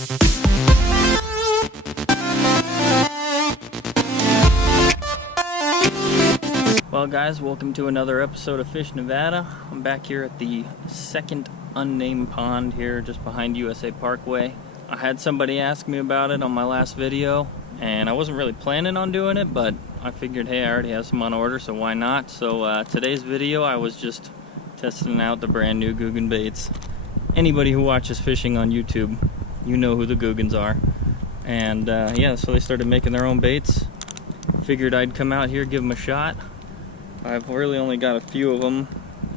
Well guys, welcome to another episode of FishNevada. I'm back here at the second unnamed pond here just behind USA Parkway. I had somebody ask me about it on my last video, and I wasn't really planning on doing it, but I figured, hey, I already have some on order, so why not? So today's video, I was just testing out the brand new Googan baits. Anybody who watches fishing on YouTube, you know who the Googans are. And yeah, so they started making their own baits. Figured I'd come out here, give them a shot. I've really only got a few of them.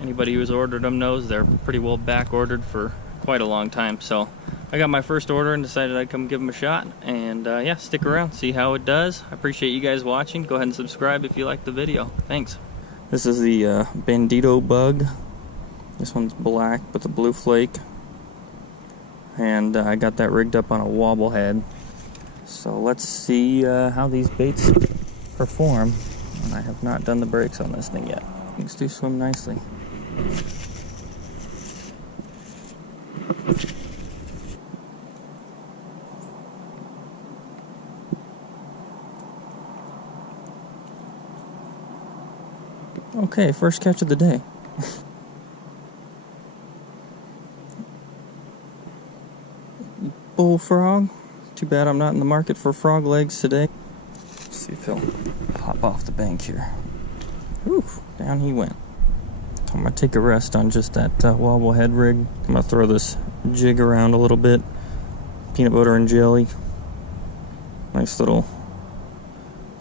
Anybody who's ordered them knows they're pretty well back ordered for quite a long time. So I got my first order and decided I'd come give them a shot. And yeah, stick around, see how it does. I appreciate you guys watching. Go ahead and subscribe if you liked the video. Thanks. This is the Bandito bug. This one's black with a blue flake. And I got that rigged up on a wobble head. So let's see how these baits perform. And I have not done the brakes on this thing yet. Things do swim nicely. Okay, first catch of the day. Bullfrog. Too bad I'm not in the market for frog legs today. Let's see if he'll hop off the bank here. Whew, down he went. I'm gonna take a rest on just that wobble head rig. I'm gonna throw this jig around a little bit. Peanut butter and jelly. Nice little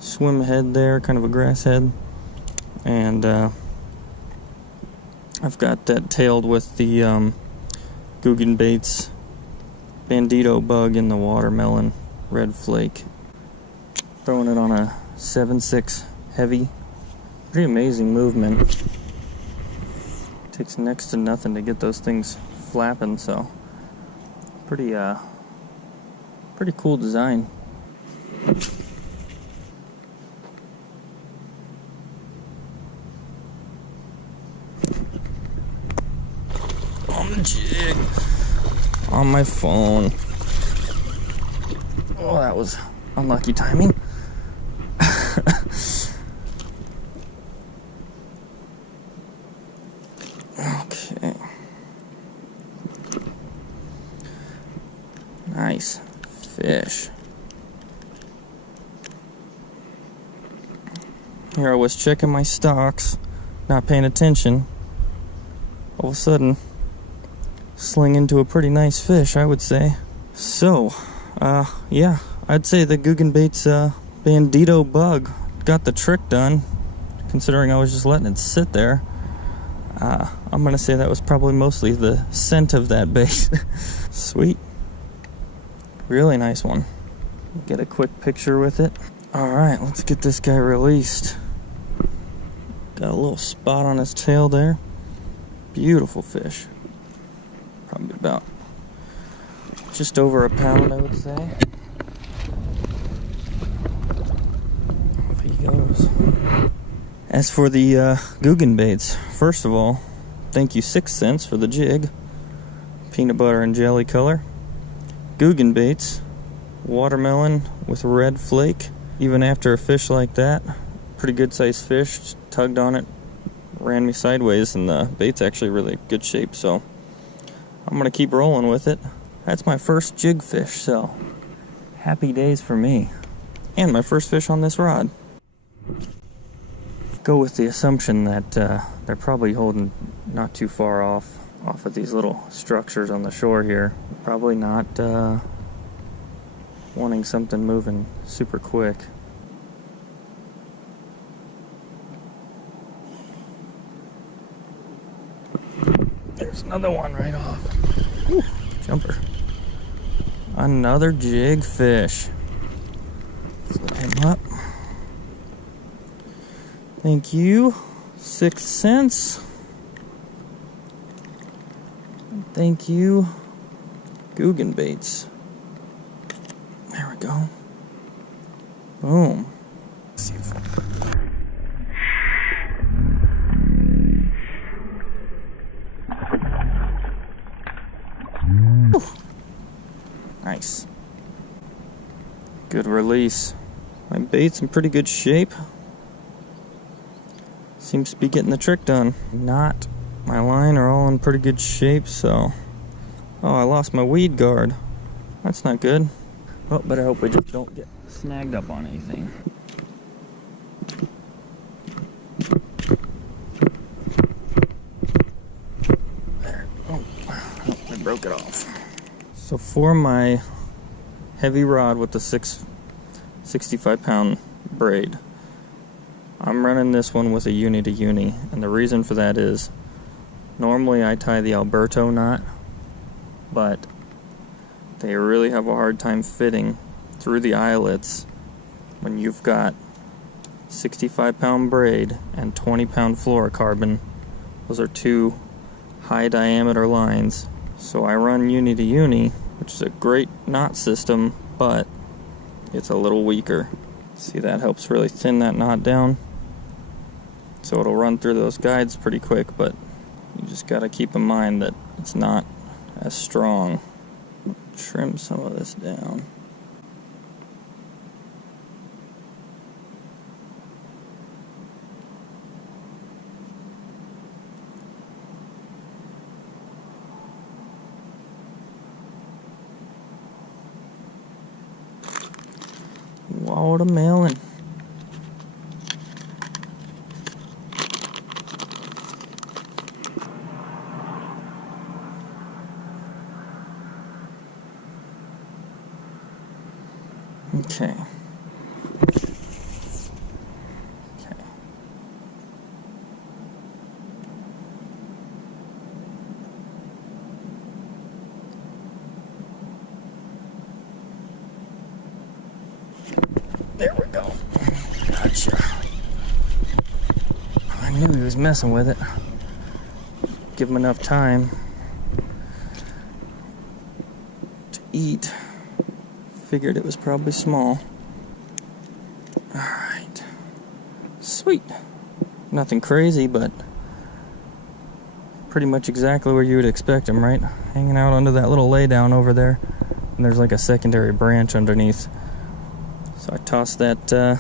swim head there, kind of a grass head. And I've got that tailed with the Googan baits Bandito bug in the watermelon red flake. Throwing it on a 7/6 heavy. Pretty amazing movement. Takes next to nothing to get those things flapping, so pretty cool design. On the jig. On my phone. Oh, that was unlucky timing. Okay. Nice fish. Here I was checking my stocks, not paying attention. All of a sudden, sling into a pretty nice fish, I would say. So, yeah, I'd say the Googan baits Bandito bug got the trick done, considering I was just letting it sit there. I'm gonna say that was probably mostly the scent of that bait. Sweet. Really nice one. Get a quick picture with it. Alright, let's get this guy released. Got a little spot on his tail there. Beautiful fish. Probably about just over a pound, I would say. Off he goes. As for the Googan baits, first of all, thank you 6 cents for the jig. Peanut butter and jelly color. Googan baits, watermelon with red flake. Even after a fish like that, pretty good sized fish, just tugged on it, ran me sideways, and the bait's actually really good shape, so I'm gonna keep rolling with it. That's my first jig fish, so happy days for me. And my first fish on this rod. Go with the assumption that they're probably holding not too far off of these little structures on the shore here. Probably not wanting something moving super quick. There's another one right off. Whew, jumper. Another jig fish. Flip him up. Thank you. 6 cents. Thank you. Googan baits. There we go. Boom. Let's see if Nice. Good release. My bait's in pretty good shape. Seems to be getting the trick done. Knot, my line are all in pretty good shape, so... Oh, I lost my weed guard. That's not good. Oh, better hope I just don't get snagged up on anything. There. Oh, I broke it off. So for my heavy rod with the 65-pound braid, I'm running this one with a uni to uni, and the reason for that is normally I tie the Alberto knot, but they really have a hard time fitting through the eyelets when you've got 65-pound braid and 20-pound fluorocarbon. Those are two high diameter lines. So I run uni to uni, which is a great knot system, but it's a little weaker. See, that helps really thin that knot down. So it'll run through those guides pretty quick, but you just gotta keep in mind that it's not as strong. Trim some of this down. Watermelon. Okay. There we go. Gotcha. I knew he was messing with it. Give him enough time to eat. Figured it was probably small. Alright. Sweet. Nothing crazy, but pretty much exactly where you would expect him, right? Hanging out under that little laydown over there. And there's like a secondary branch underneath. So I tossed that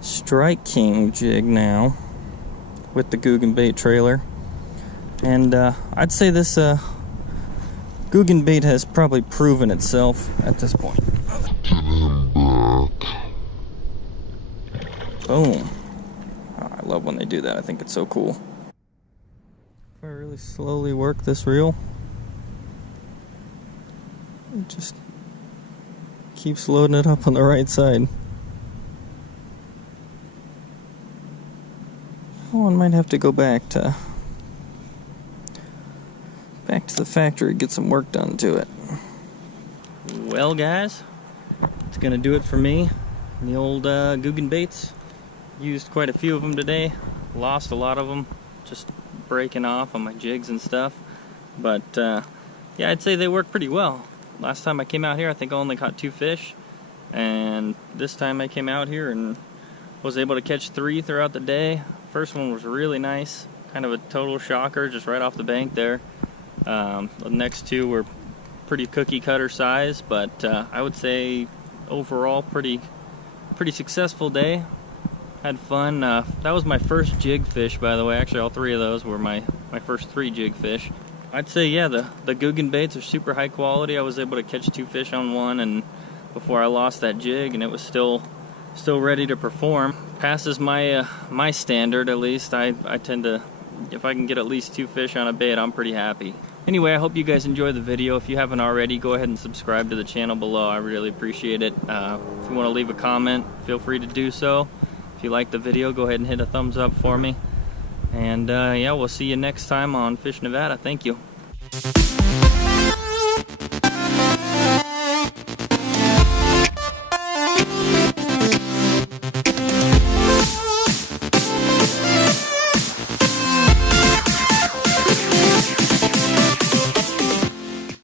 Strike King jig now with the Googan bait trailer. And I'd say this Googan bait has probably proven itself at this point. Boom. Oh, I love when they do that. I think it's so cool. If I really slowly work this reel, it just keeps loading it up on the right side. Oh, I might have to go back to the factory, get some work done to it. Well, guys, it's gonna do it for me. The old Googan baits. Used quite a few of them today. Lost a lot of them, just breaking off on my jigs and stuff. But yeah, I'd say they work pretty well. Last time I came out here, I think I only caught 2 fish, and this time I came out here and was able to catch 3 throughout the day. First one was really nice, kind of a total shocker, just right off the bank there. The next 2 were pretty cookie cutter size, but I would say overall pretty successful day. Had fun. That was my first jig fish, by the way. Actually, all 3 of those were my first 3 jig fish. I'd say, yeah, the Googan baits are super high quality. I was able to catch 2 fish on one, and before I lost that jig, and it was still ready to perform. Passes my standard, at least. I tend to, if I can get at least 2 fish on a bait, I'm pretty happy. Anyway, I hope you guys enjoyed the video. If you haven't already, go ahead and subscribe to the channel below. I really appreciate it. If you want to leave a comment, feel free to do so. If you like the video, go ahead and hit a thumbs up for me. And yeah, we'll see you next time on FishNevada. Thank you.